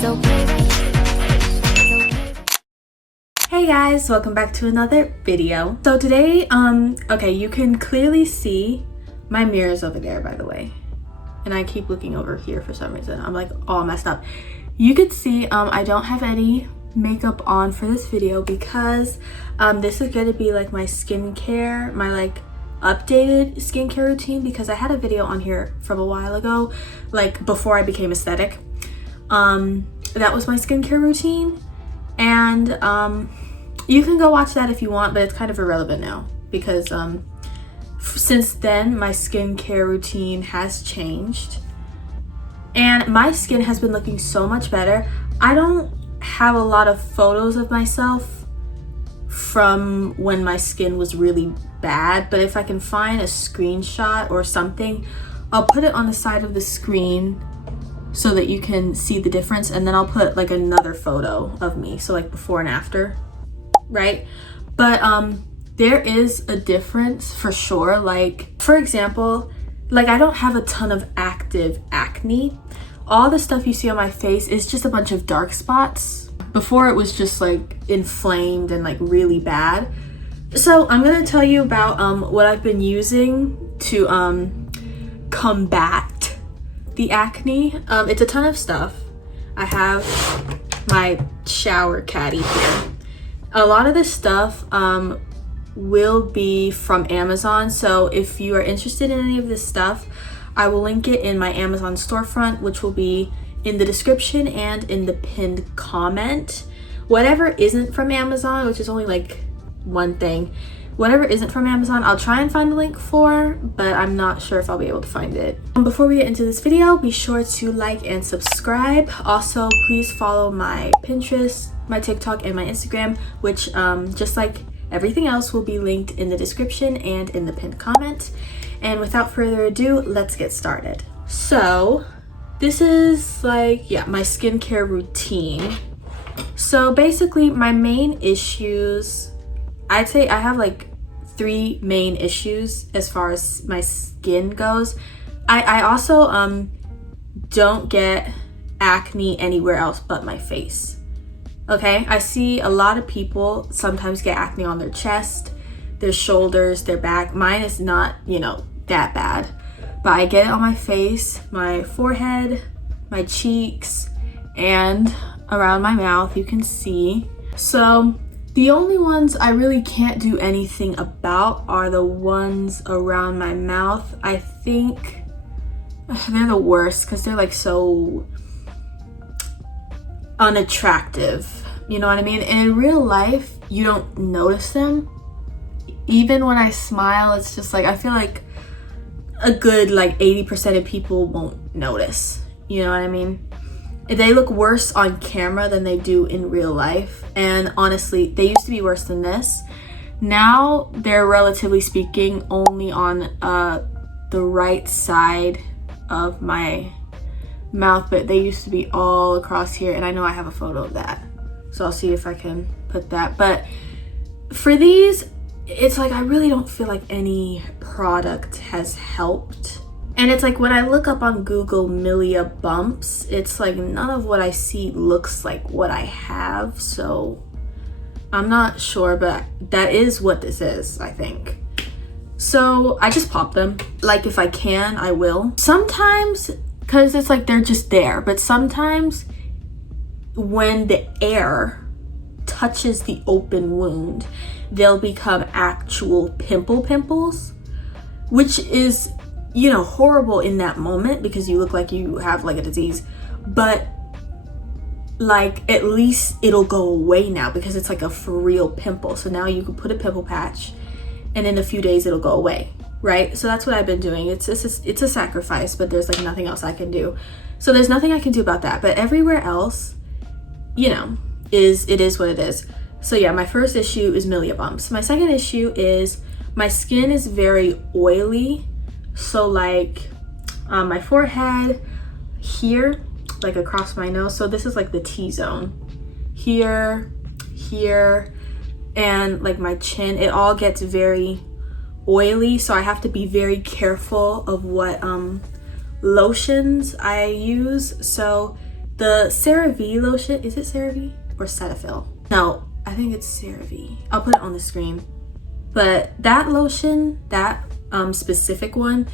Hey guys, welcome back to another video. So today, okay, you can clearly see my mirror's over there, by the way, and I keep looking over here for some reason. I'm like all messed up. You could see I don't have any makeup on for this video because this is going to be like my skincare, my like updated skincare routine, because I had a video on here from a while ago, like before I became aesthetic. That was my skincare routine, and you can go watch that if you want, but it's kind of irrelevant now because since then my skincare routine has changed and my skin has been looking so much better. I don't have a lot of photos of myself from when my skin was really bad, but if I can find a screenshot or something, I'll put it on the side of the screen so that you can see the difference, and then I'll put like another photo of me, so like before and after, right? But there is a difference for sure. Like for example, like I don't have a ton of active acne. All the stuff you see on my face is just a bunch of dark spots. Before it was just like inflamed and like really bad. So I'm gonna tell you about what I've been using to combat the acne. It's a ton of stuff. I have my shower caddy here. A lot of this stuff will be from Amazon, so if you are interested in any of this stuff, I will link it in my Amazon storefront, which will be in the description and in the pinned comment. Whatever isn't from Amazon, which is only like one thing, whatever isn't from Amazon, I'll try and find the link for, but I'm not sure if I'll be able to find it. Before we get into this video, be sure to like and subscribe. Also, please follow my Pinterest, my TikTok, and my Instagram, which just like everything else will be linked in the description and in the pinned comment. And without further ado, let's get started. So this is like, yeah, my skincare routine. So basically my main issues, I'd say I have like 3 main issues as far as my skin goes. I also don't get acne anywhere else but my face. Okay, I see a lot of people sometimes get acne on their chest, their shoulders, their back. Mine is not, you know, that bad, but I get it on my face, my forehead, my cheeks, and around my mouth, you can see. So the only ones I really can't do anything about are the ones around my mouth. I think they're the worst because they're like so unattractive, you know what I mean? And in real life, you don't notice them. Even when I smile, it's just like, I feel like a good like 80% of people won't notice, you know what I mean? They look worse on camera than they do in real life, and honestly they used to be worse than this. Now they're relatively speaking only on the right side of my mouth, but they used to be all across here, and I know I have a photo of that, so I'll see if I can put that. But for these, it's like I really don't feel like any product has helped. And it's like when I look up on Google milia bumps, it's like none of what I see looks like what I have. So I'm not sure, but that is what this is, I think. So I just pop them. Like if I can, I will. Sometimes, because it's like they're just there, but sometimes when the air touches the open wound, they'll become actual pimples, which is, you know, horrible in that moment because you look like you have like a disease, but like at least it'll go away now because it's like a for real pimple. So now you can put a pimple patch and in a few days it'll go away, right? So that's what I've been doing. It's a sacrifice, but there's like nothing else I can do. So there's nothing I can do about that, but everywhere else, you know, it is what it is. So yeah, my first issue is milia bumps. My second issue is my skin is very oily. So like my forehead here, like across my nose, so this is like the T-zone here, and like my chin, it all gets very oily. So I have to be very careful of what lotions I use. So The CeraVe lotion, is it CeraVe or Cetaphil? No, I think it's CeraVe. I'll put it on the screen. But that lotion, that specific one,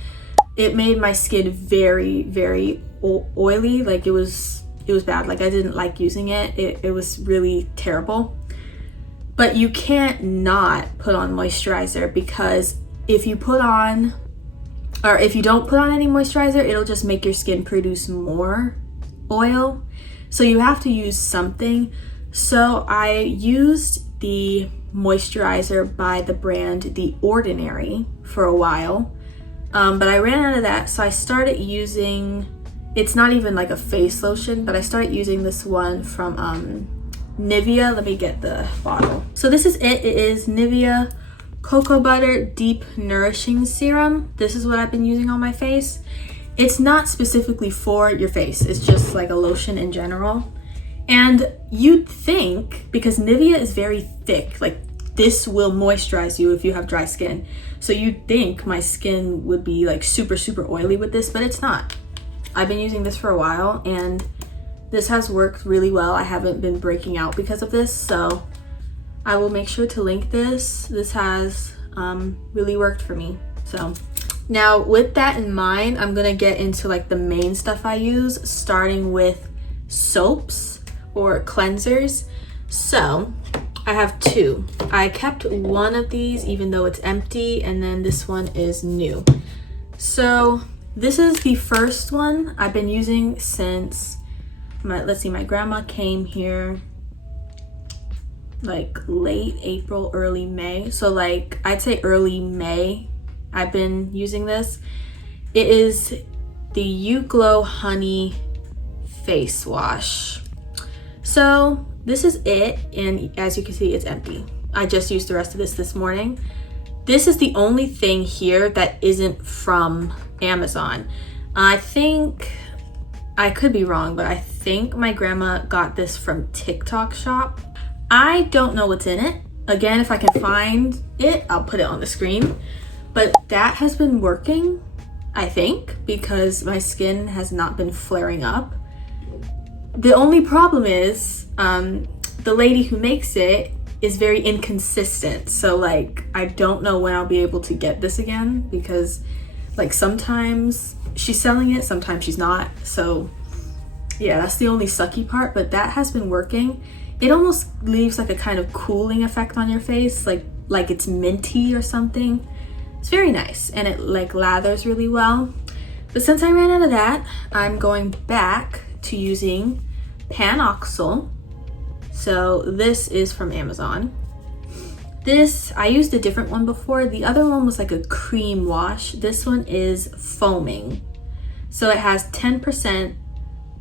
it made my skin very, very oily. Like it was bad. Like I didn't like using it. It was really terrible. But you can't not put on moisturizer, because if you put on, or if you don't put on any moisturizer, it'll just make your skin produce more oil. So you have to use something. So I used the moisturizer by the brand 𝙈𝙨𝙨𝙧𝙞𝙀 for a while. But I ran out of that, so I started using, it's not even like a face lotion, but I started using this one from Nivea. Let me get the bottle. So this is it. It is Nivea Cocoa Butter Deep Nourishing Serum. This is what I've been using on my face. It's not specifically for your face. It's just like a lotion in general. And you'd think, because Nivea is very thick, like this will moisturize you if you have dry skin. So you'd think my skin would be like super, super oily with this, but it's not. I've been using this for a while and this has worked really well. I haven't been breaking out because of this, so I will make sure to link this. This has really worked for me. So now with that in mind, I'm gonna get into like the main stuff I use, starting with soaps or cleansers. So I have two. I kept one of these even though it's empty, and then this one is new. So this is the first one I've been using since, let's see, my grandma came here like late April, early May. So like I'd say early May I've been using this. It is the 𝑦𝑢 Honey face wash. So this is it, and as you can see, it's empty. I just used the rest of this morning. This is the only thing here that isn't from Amazon. I think, I could be wrong, but I think my grandma got this from TikTok shop. I don't know what's in it. Again, if I can find it, I'll put it on the screen. But that has been working, I think, because my skin has not been flaring up. The only problem is the lady who makes it is very inconsistent. So like, I don't know when I'll be able to get this again, because like sometimes she's selling it, sometimes she's not. So yeah, that's the only sucky part, but that has been working. It almost leaves like a kind of cooling effect on your face, like it's minty or something. It's very nice, and it like lathers really well. But since I ran out of that, I'm going back to using Panoxyl. So this is from Amazon. This, I used a different one before. The other one was like a cream wash. This one is foaming. So it has 10%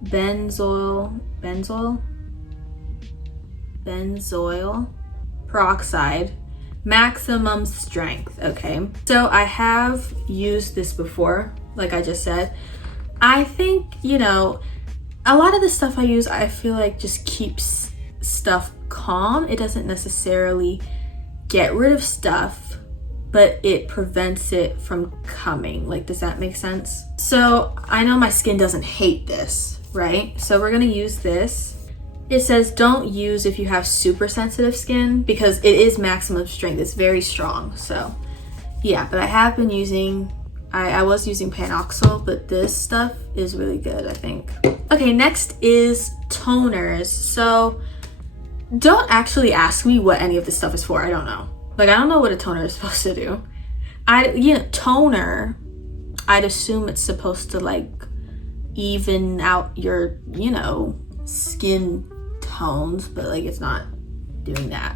benzoyl peroxide, maximum strength. Okay, so I have used this before, like I just said. I think, you know, a lot of the stuff I use, I feel like just keeps stuff calm. It doesn't necessarily get rid of stuff, but it prevents it from coming. Like, does that make sense? So I know my skin doesn't hate this, right? So we're gonna use this. It says don't use if you have super sensitive skin, because it is maximum strength. It's very strong. So yeah, but I have been using, I was using Panoxyl, but this stuff is really good, I think. Okay, next is toners. So don't actually ask me what any of this stuff is for. I don't know. Like, I don't know what a toner is supposed to do. Toner, I'd assume it's supposed to like even out your, you know, skin tones, but like it's not doing that.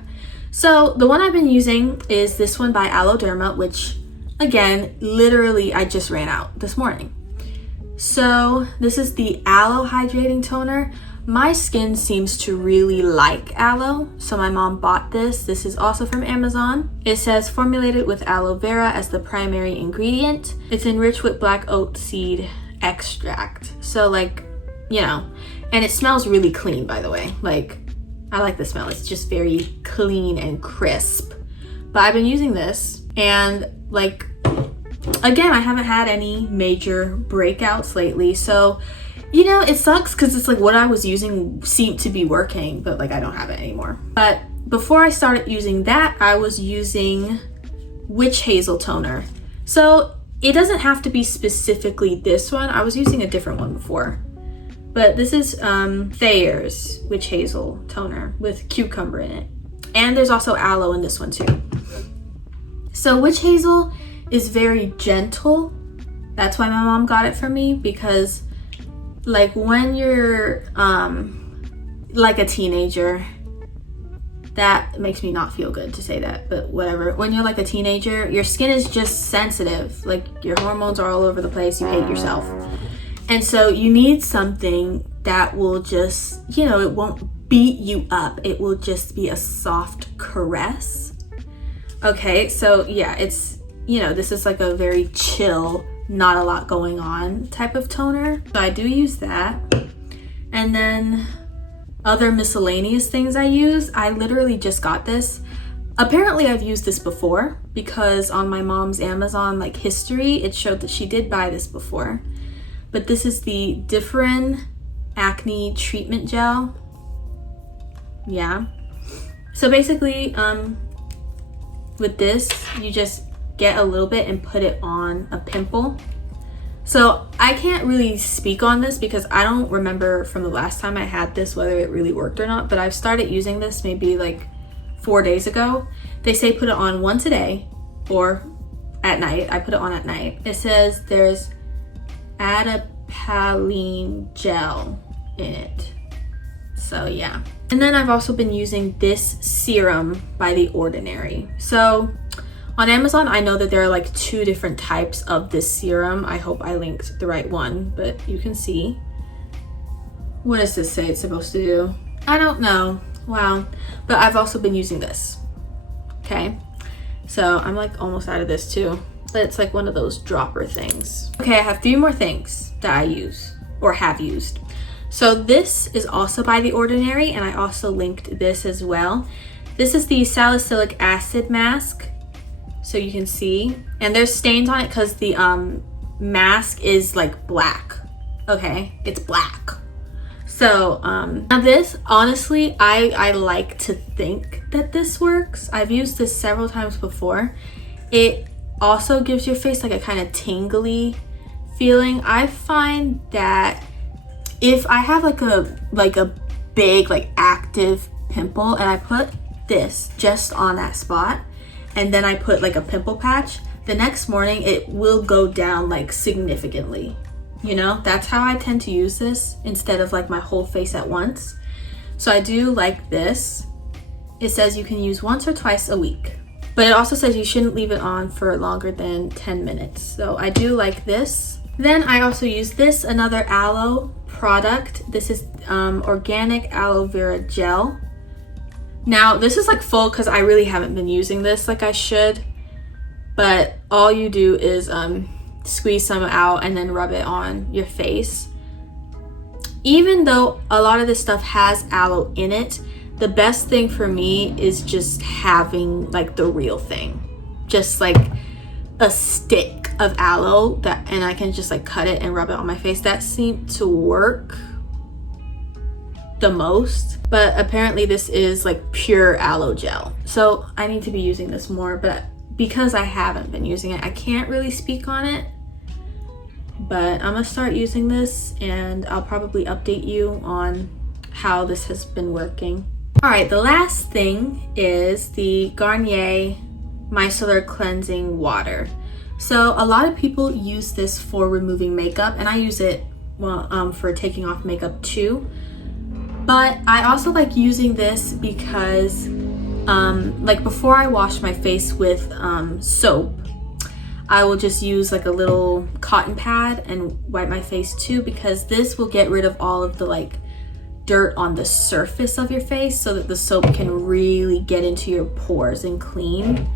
So the one I've been using is this one by aloe, which again, literally I just ran out this morning. So this is the aloe hydrating toner. My skin seems to really like aloe, so my mom bought this. This is also from Amazon. It says formulated with aloe vera as the primary ingredient. It's enriched with black oat seed extract. So like, you know, and it smells really clean, by the way. Like, I like the smell. It's just very clean and crisp. But I've been using this, and like, again, I haven't had any major breakouts lately. So You know, it sucks because it's like what I was using seemed to be working, but like I don't have it anymore. But before I started using that, I was using Witch Hazel toner. So it doesn't have to be specifically this one. I was using a different one before. But this is Thayer's Witch Hazel toner with cucumber in it. And there's also aloe in this one too. So Witch Hazel is very gentle. That's why my mom got it for me, because like when you're like a teenager, that makes me not feel good to say that, but whatever. When you're like a teenager, your skin is just sensitive. Like your hormones are all over the place. You hate yourself. And so you need something that will just, you know, it won't beat you up. It will just be a soft caress. Okay, so yeah, it's, you know, this is like a very chill, not a lot going on type of toner. So I do use that. And then other miscellaneous things I use, I literally just got this. Apparently I've used this before because on my mom's Amazon like history, it showed that she did buy this before. But this is the 𝙤𝙤𝙨 Acne Treatment Gel. Yeah. So basically, with this, you just get a little bit and put it on a pimple. So I can't really speak on this because I don't remember from the last time I had this whether it really worked or not, but I've started using this maybe like 4 days ago. They say put it on once a day or at night. I put it on at night. It says there's adapalene gel in it. So yeah. And then I've also been using this serum by The Ordinary. So on Amazon, I know that there are like 2 different types of this serum. I hope I linked the right one, but you can see. What does this say it's supposed to do? I don't know. Wow. But I've also been using this. Okay. So I'm like almost out of this too. But it's like one of those dropper things. Okay, I have 3 more things that I use or have used. So this is also by The Ordinary, and I also linked this as well. This is the salicylic acid mask. So you can see, and there's stains on it because the mask is like black. Okay, it's black. So now this, honestly, I like to think that this works. I've used this several times before. It also gives your face like a kind of tingly feeling. I find that if I have like a big like active pimple and I put this just on that spot, and then I put like a pimple patch, the next morning it will go down like significantly. You know, that's how I tend to use this instead of like my whole face at once. So I do like this. It says you can use once or twice a week, but it also says you shouldn't leave it on for longer than 10 minutes. So I do like this. Then I also use this, another aloe product. This is organic aloe vera gel. Now this is like full because I really haven't been using this like I should, but all you do is squeeze some out and then rub it on your face. Even though a lot of this stuff has aloe in it, the best thing for me is just having like the real thing, just like a stick of aloe that, and I can just like cut it and rub it on my face. That seemed to work the most, but apparently this is like pure aloe gel, so I need to be using this more, but because I haven't been using it, I can't really speak on it. But I'm gonna start using this and I'll probably update you on how this has been working. All right, the last thing is the Garnier Micellar Cleansing Water. So a lot of people use this for removing makeup, and I use it for taking off makeup too. But I also like using this because like before I wash my face with soap, I will just use like a little cotton pad and wipe my face too, because this will get rid of all of the like dirt on the surface of your face so that the soap can really get into your pores and clean.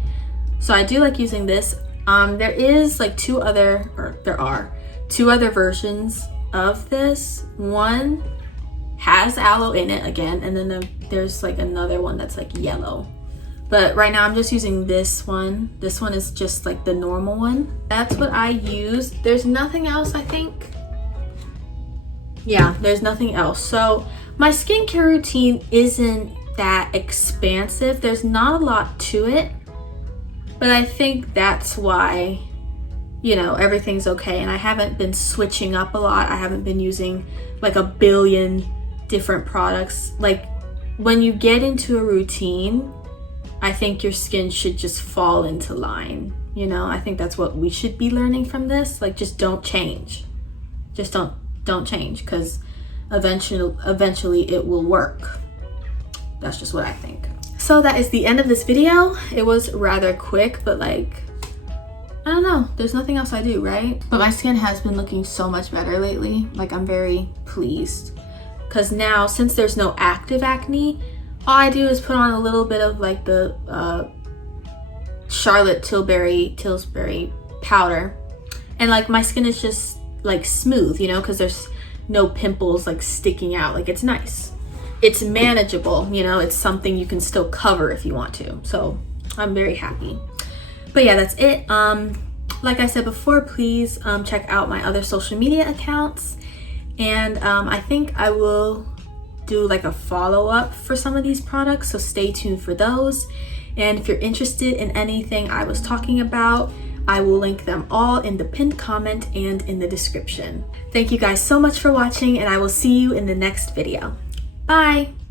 So I do like using this. There is like there are two other versions of this. One has aloe in it again, and then there's like another one that's like yellow. But right now I'm just using this one. This one is just like the normal one. That's what I use. There's nothing else, I think. yeah, there's nothing else. So my skincare routine isn't that expansive. There's not a lot to it, but I think that's why, you know, everything's okay. And I haven't been switching up a lot. I haven't been using like a billion different products. Like when you get into a routine, I think your skin should just fall into line. You know, I think that's what we should be learning from this. Like, just don't change. Just don't change, because eventually it will work. That's just what I think. So that is the end of this video. It was rather quick, but like, I don't know, there's nothing else I do, right? But my skin has been looking so much better lately. Like, I'm very pleased, because now, since there's no active acne, all I do is put on a little bit of like the Charlotte Tilbury powder, and like my skin is just like smooth, you know, because there's no pimples like sticking out. Like, it's nice, it's manageable, you know, it's something you can still cover if you want to. So I'm very happy. But yeah, that's it. Like I said before, please check out my other social media accounts, and I think I will do like a follow-up for some of these products, so stay tuned for those. And if you're interested in anything I was talking about, I will link them all in the pinned comment and in the description. Thank you guys so much for watching, and I will see you in the next video. Bye!